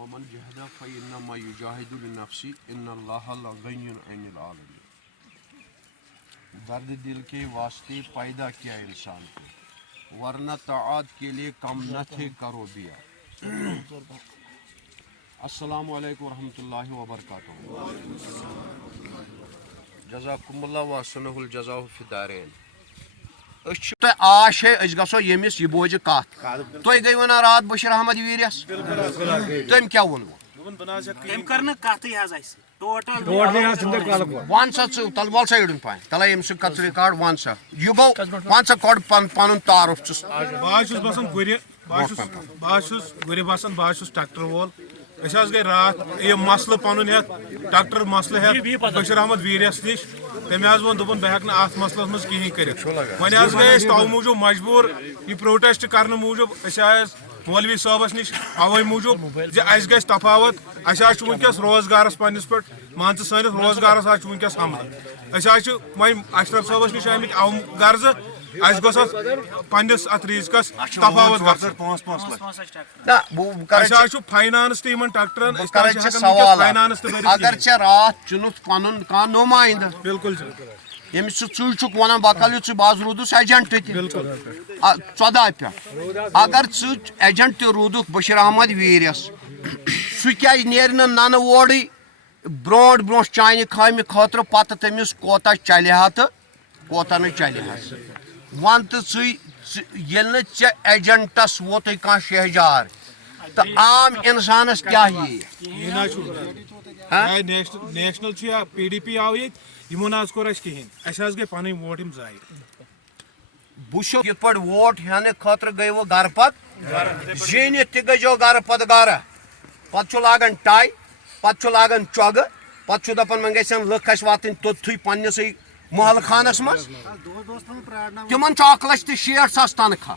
ومن جہد فإنما یجاہد لنفسی ان اللہ لغنی عن العالمین. درد دل کے واسطے پیدا کیا انسان کو, ورنہ طاعت کے لیے کم نہ تھے کرو دیا. السلام علیکم ورحمۃ اللہ وبرکاتہ. جزاکم اللہ واسنہ الجزاء فی الدارین. آش ہے اس گھو یمس یہ بوجھ کت تھی گئی ونان رات بشیر احمد ویریس تم کیا ونو ون سا تل ول سا اڑن پائن تلا یم سے کت ریکارڈ ون سا یہ گو ون سا کڑ پن تعارف بہت بسان گرِ بہت گرِ بسان بہت ٹریکٹر وول گئی رات یہ مسلہ پن ٹریکٹر مسلہ ہیت بشیر احمد ویریس نش تم ون دپن بہ ہیک نہ ات مسلس مز کہین کرت ون گئی تو موجود مجبور یہ پروٹیسٹ کرنے موجود آئے مولوی صاحبس نش اوے موجود اس گژھِ تفاوت اس ونکس روزگارس پنس پہ مان ژٕ سٲنِس روزگارس ونکس حملہ وۄنۍ اشرف صاحبس نش آمٕتۍ او غرض اس گوٚژھ اتھ پننس اتھ ریزقس تفاوت گژھُن فاینانس تہِ یِمن ٹریکٹرن فاینانس تہِ اگر ژےٚ رات چُنتھ پنُن کانٛہہ نُمایندٕ بالکل ییٚمِس ژٕ چھُکھ ونان بکل یُتھ ژٕ باز روٗدُس ایجنٹ تہِ 14 پٮ۪ٹھ اگر ژٕ ایجنٹ تہِ روٗدُکھ بشیر احمد ویریس سُہ کیازِ نیرِ نہٕ ننہٕ اورٕے برونٛٹھ برونٛٹھ چانہِ خٲمہِ خٲطرٕ پتہٕ تٔمِس کوتاہ چلہِ ہا تہٕ کوتاہ نہٕ چلہِ ہا ون تہٕ ژٕے ییٚلہِ نہٕ ژےٚ ایجنٹس ووتُے کانٛہہ شہجار تہٕ عام انسانس کیاہ یی نیشنل پی ڈی پی آو ییٚتہِ یِمو نہٕ حظ کوٚر اَسہِ کِہینۍ اَسہِ حظ گٔے پنٕنۍ ووٹ یِم ضایع بہٕ چھُس یِتھ پٲٹھۍ ووٹ ہٮ۪نہٕ خٲطرٕ گٔے وٕ گرٕ پتہٕ زیٖنِتھ تہِ گٔژھۍزیو گرٕ پتہٕ گرٕ پتہٕ چھُ لاگان ٹاے پتہٕ چھُ لاگان چۄگہٕ پتہٕ چھُ دپان وۄنۍ گژھن لُکھ اَسہِ واتٕنۍ توٚتتھٕے پننسٕے محلہٕ خانس منٛز تِمن چھُ 1,60,000 تنخواہ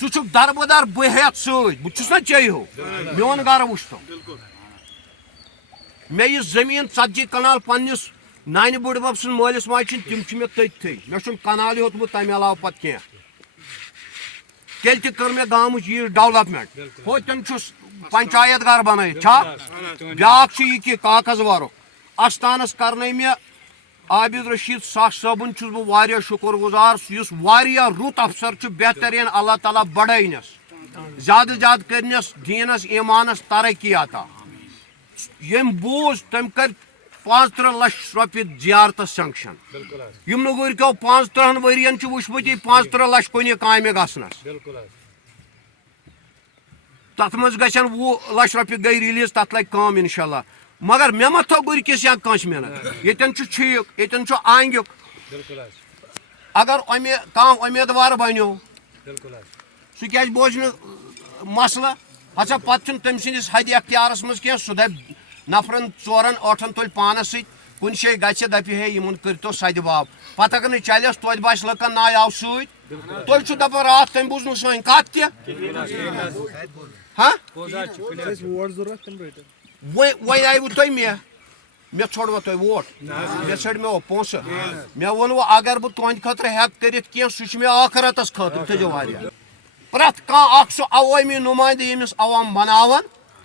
ژٕ چھُکھ دربٕدر بہٕ ہٮ۪تھ سۭتۍ بہٕ چھُس نا ژے ہیوٗ میون گرٕ وٕچھ تو مےٚ یہِ زٔمیٖن 40 کنال پننس نانہِ بٕڈبب سٕنٛز مٲلِس ماجہِ چھِنہٕ تِم چھِ مےٚ تٔتھٕے مےٚ چھُنہٕ کنالہِ ہیوٚتمُت تمہِ علاوٕ پتہٕ کینٛہہ تیٚلہِ تہِ کٔر مےٚ گامٕچ یہِ ڈیولپمنٹ ہوٚتٮ۪ن چھُس پنچایت گھر بنٲیِتھ چھا بیٛاکھ چھُ یہِ کہِ کاغذ وارُک استانس کرنٲے مےٚ عابد رشید ساکھ صٲبُن چھُس بہٕ واریاہ شُکر گُزار یُس واریاہ رُت افسر چھُ بہتریٖن اللہ تعالیٰ بڑٲینس زیادٕ زیادٕ کٔرنس دیٖنس ایمانس ترقی عطا ییٚمۍ بوٗز تٔمۍ کٔرۍ 35 لچھ رۄپیہِ زیارتس سینکشن یِم نہٕ وٕرکیو 35 ؤرین چھِ وٕچھمٕتی 35 لچھ کُنہِ کامہِ گژھنس تتھ منٛز گژھن 20 لچھ رۄپیہِ گٔے ریلیٖز تتھ لگہِ کٲم انشاء اللہ مگر مےٚ ما تھٲو گُرکِس یا کٲنٛسہِ محنت ییٚتٮ۪ن چھُ چھیٖک ییٚتٮ۪ن چھُ آنٛگیُک اگر کانٛہہ اُمیدوار بنیو سُہ کیازِ بوزِ نہٕ مسلہٕ ہسا پتہٕ چھُنہٕ تٔمۍ سٕنٛدِس حدِ اختیارس منٛز کینٛہہ سُہ دپہِ نفرن 4-8 تُلہِ پانس سۭتۍ کُنہِ جایہِ گژھِ دپہِ ہے یِمن کٔرۍتو سدِ باب پتہٕ اگر نہٕ چلٮ۪س توتہِ باسہِ لُکن ناے آو سۭتۍ تُہۍ چھُو دپان راتھ تٔمۍ بوٗز نہٕ سٲنۍ کتھ تہِ وۄنۍ آیوٕ تُہۍ مےٚ ژھوٚڑوا تۄہہِ ووٹ مےٚ ژھٔڑۍ مےٚ پونٛسہٕ مےٚ ووٚنوٕ اگر بہٕ تُہنٛدِ خٲطرٕ ہٮ۪کہٕ کٔرِتھ کینٛہہ سُہ چھُ مےٚ ٲخرتس خٲطرٕ تھٲیزیو واریاہ پرٛٮ۪تھ کانٛہہ اکھ سُہ عوٲمی نُمایندٕ ییٚمِس عوام بناوان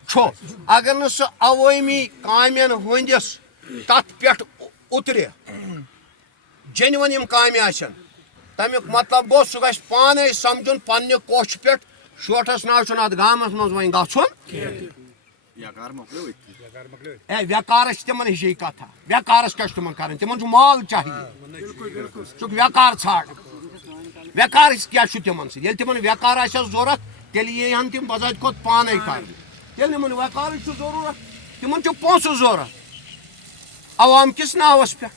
چھُ اگر نہٕ سُہ عوٲمی کامٮ۪ن ہٕنٛدِس تتھ پٮ۪ٹھ اُترِ جینوَن یِم کامہِ آسن تمیُک مطلب گوٚو سُہ گژھِ پانے سمجُن پننہِ کوٚٹھِ پٮ۪ٹھ شوٹھس ناو چھُنہٕ اتھ گامس منٛز وۄنۍ گژھُن اے ویکارس چھِ تِمن ہِشی کتھا ویکارس کیاہ چھُ تِمن کرٕنۍ تِمن چھُ مال چاہیے ژٕ ویکار ژھانڈ ویکار کیاہ چھُ تِمن سۭتۍ ییٚلہِ تِمن ویکار آسٮ۪س ضوٚرتھ تیٚلہِ یی ہن تِم بذات کھۄتہٕ پانے کرنہِ ییٚلہِ نہٕ یِمن ویکارٕچ چھُ ضروٗرت تِمن چھُ پونٛسہٕ ضوٚرتھ عوام کِس ناوس پٮ۪ٹھ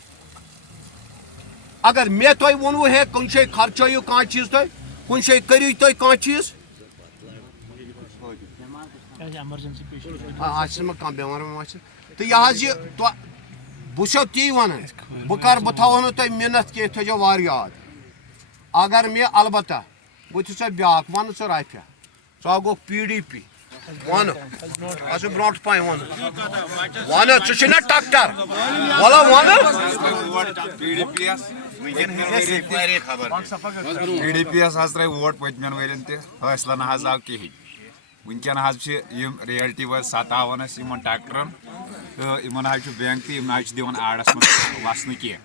اگر مےٚ تۄہہِ ووٚنوٕ ہے کُنہِ جایہِ خرچٲیِو کانٛہہ چیٖز تُہۍ کُنہِ جایہِ کٔرِو تُہۍ کانٛہہ چیٖز آسہِ ما کانٛہہ بٮ۪مار وٮ۪مار چھِ تہٕ یہِ حظ یہِ بہٕ چھُسو تی ونان بہٕ تھاوو نہٕ تۄہہِ مِنت کینٛہہ تھٲیزیو وارٕ یاد اگر مےٚ البتہ بہٕ چھُسے بیٛاکھ وَنہٕ ژٕ رفیہ ژٕ گوٚکھ پی ڈی پی وَنہٕ اَسہِ برونٛٹھ پانۍ وَنہٕ ژٕ چھُے نا ٹکٹر وَلہٕ وَنہٕ پی ڈی پی یس حظ ترٛٲے ووٹ پٔتمٮ۪ن ؤرین تہِ حٲصلہٕ نہ حظ آو کِہینۍ ونکن ریلٹی وٲلۍ ستاوان اَسہِ یِمن ٹریکٹرن تہٕ یِمن حظ چھُ بینک تہِ یِم نہ حظ چھِ دِوان آڑس منٛز وسنہٕ کینٛہہ.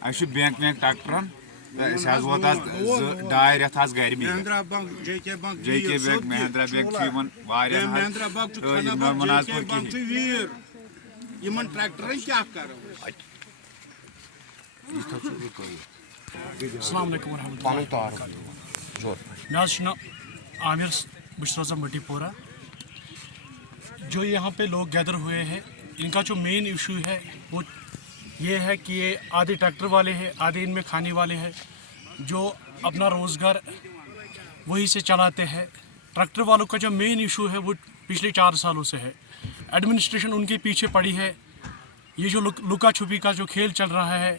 اَسہِ چھُ بینک وینک ٹریکٹرن تہٕ أسۍ حظ ووت آز 2-2 رٮ۪تھ حظ گرِ بِہِتھ. جے کے بینک مہندرا بینک چھُ یِمن واریاہن تہٕ یِمن حظ کوٚر کِہیٖنۍ. السلام علیکم ورحمۃ اللہ. مےٚ چھُ ناو عامر بہٕ روزان مٹی پورہ. جو یہاں پہ لوگ گیدر ہوئے ہیں ان کا جو مین ایشو ہے وہ یہ ہے کہ یہ آدھے ٹریکٹر والے ہیں آدھے ان میں کھانے والے ہیں جو اپنا روزگار وہی سے چلاتے ہیں. ٹریکٹر والوں کا جو مین ایشو ہے وہ پچھلے 4 سالوں سے ہے. ایڈمنسٹریشن ان کے پیچھے پڑی ہے. یہ جو لکا چھپی کا جو کھیل چل رہا ہے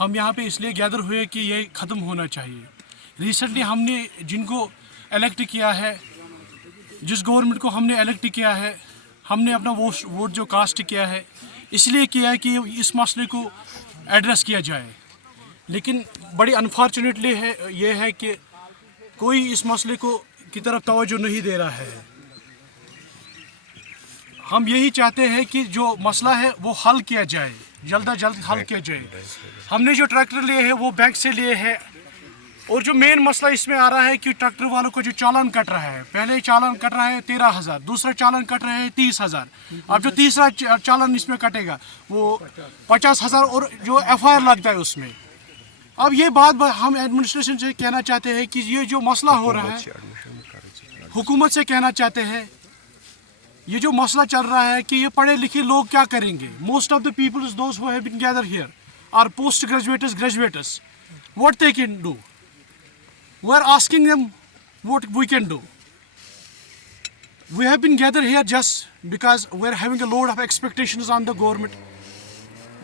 ہم یہاں پہ اس لیے گیدر ہوئے کہ یہ ختم ہونا چاہیے. ریسنٹلی ہم نے جن کو الیکٹ کیا ہے جس گورنمنٹ کو ہم نے الیکٹ کیا ہے ہم نے اپنا ووٹ جو کاسٹ کیا ہے اس لیے کیا ہے کہ اس مسئلے کو ایڈریس کیا جائے. لیکن بڑی انفارچونیٹلی یہ ہے کہ کوئی اس مسئلے کو کی طرف توجہ نہیں دے رہا ہے. ہم یہی چاہتے ہیں کہ جو مسئلہ ہے وہ حل کیا جائے جلد از جلد حل کیا جائے. ہم نے جو ٹریکٹر لیے ہیں وہ بینک سے لیے ہیں اور جو مین مسئلہ اس میں آ رہا ہے کہ ٹریکٹر والوں کو جو چالان کٹ رہا ہے پہلے چالان کٹ رہا ہے 13,000 دوسرا چالان کٹ رہا ہے 30,000. اب جو تیسرا چالان اس میں کٹے گا وہ 50,000 اور جو FIR لگتا ہے اس میں. اب یہ بات ہم ایڈمنسٹریشن سے کہنا چاہتے ہیں کہ یہ جو مسئلہ ہو رہا ہے حکومت سے کہنا چاہتے ہیں یہ جو مسئلہ چل رہا ہے کہ یہ پڑھے لکھے لوگ کیا کریں گے. Most of the peoples those who have been gather here are post graduates what they can do. We are asking them what we can do. We have been gathered here just because we are having a load of expectations on the government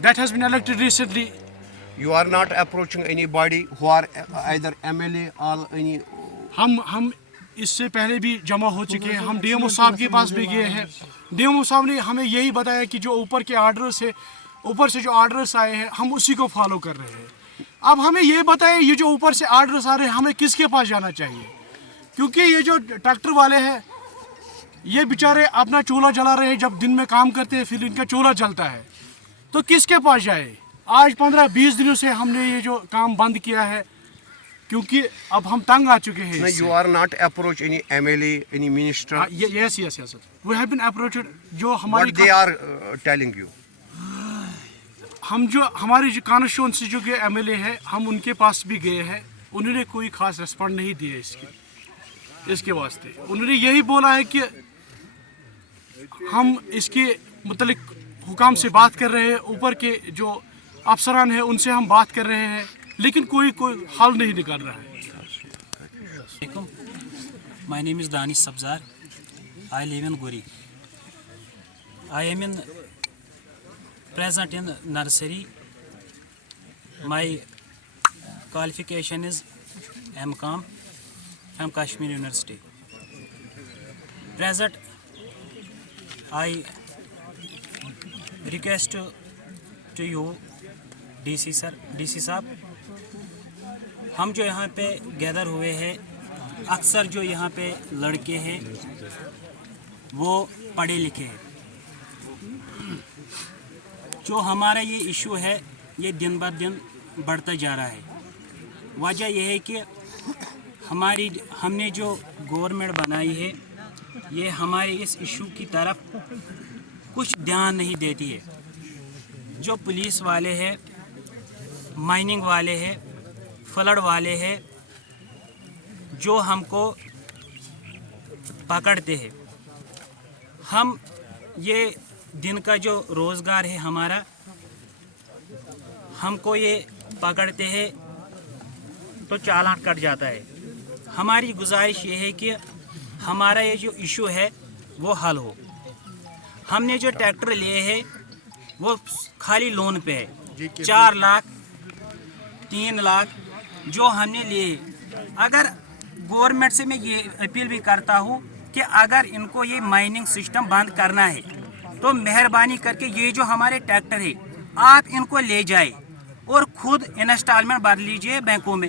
that has been elected recently. You are not approaching anybody who are either MLA or any. ہم اس سے پہلے بھی جمع ہو چکے ہیں. ہم DMO صاحب کے پاس بھی گئے ہیں. DMO صاحب نے ہمیں یہی بتایا کہ جو اوپر کے آرڈرس ہے اوپر سے جو آرڈرس آئے ہیں ہم اسی کو فالو کر رہے ہیں. اب ہمیں یہ بتائیں یہ جو اوپر سے آرڈرس آ رہے ہیں ہمیں کس کے پاس جانا چاہیے کیونکہ یہ جو ٹریکٹر والے ہیں یہ بیچارے اپنا چولہا جلا رہے ہیں. جب دن میں کام کرتے ہیں پھر ان کا چولہا جلتا ہے تو کس کے پاس جائے. آج 15-20 دنوں سے ہم نے یہ جو کام بند کیا ہے کیونکہ اب ہم تنگ آ چکے ہیں. You are not approach any MLA, any minister. Yes. We have been approached. جو ہماری What they are telling you? ہم جو ہماری جو کانسٹیچوئنسی جو کہ MLA ہے ہم ان کے پاس بھی گئے ہیں. انہوں نے کوئی خاص ریسپانڈ نہیں دیا اس کے واسطے. انہوں نے یہی بولا ہے کہ ہم اس کے متعلق حکام سے بات کر رہے ہیں اوپر کے جو افسران ہیں ان سے ہم بات کر رہے ہیں لیکن کوئی حل نہیں نکال رہا ہے. My name is Danish Sabzar. I live in Guri. I am present in nursery. My qualification is MCOM from Kashmir University. Present, I request to you, DC sir, DC صاحب, ہم جو یہاں پہ گیدر ہوئے ہیں اکثر جو یہاں پہ لڑکے ہیں وہ پڑھے لکھے ہیں. جو ہمارا یہ ایشو ہے یہ دن بہ دن بڑھتا جا رہا ہے. وجہ یہ ہے کہ ہم نے جو گورنمنٹ بنائی ہے یہ ہمارے اس ایشو کی طرف کچھ دھیان نہیں دیتی ہے. جو پولیس والے ہیں مائننگ والے ہیں فلڈ والے ہیں جو ہم کو پکڑتے ہیں ہم یہ دن کا جو روزگار ہے ہمارا ہم کو یہ پکڑتے ہیں تو چالان کٹ جاتا ہے. ہماری گزارش یہ ہے کہ ہمارا یہ جو ایشو ہے وہ حل ہو. ہم نے جو ٹریکٹر لیے ہیں وہ خالی لون پہ ہے 4 لاکھ 3 لاکھ جو ہم نے لیے. اگر گورنمنٹ سے میں یہ اپیل بھی کرتا ہوں کہ اگر ان کو یہ مائننگ سسٹم بند کرنا ہے تو مہربانی کر کے یہ جو ہمارے ٹریکٹر ہے آپ ان کو لے جائے اور خود انسٹالمنٹ بھر لیجئے بینکوں میں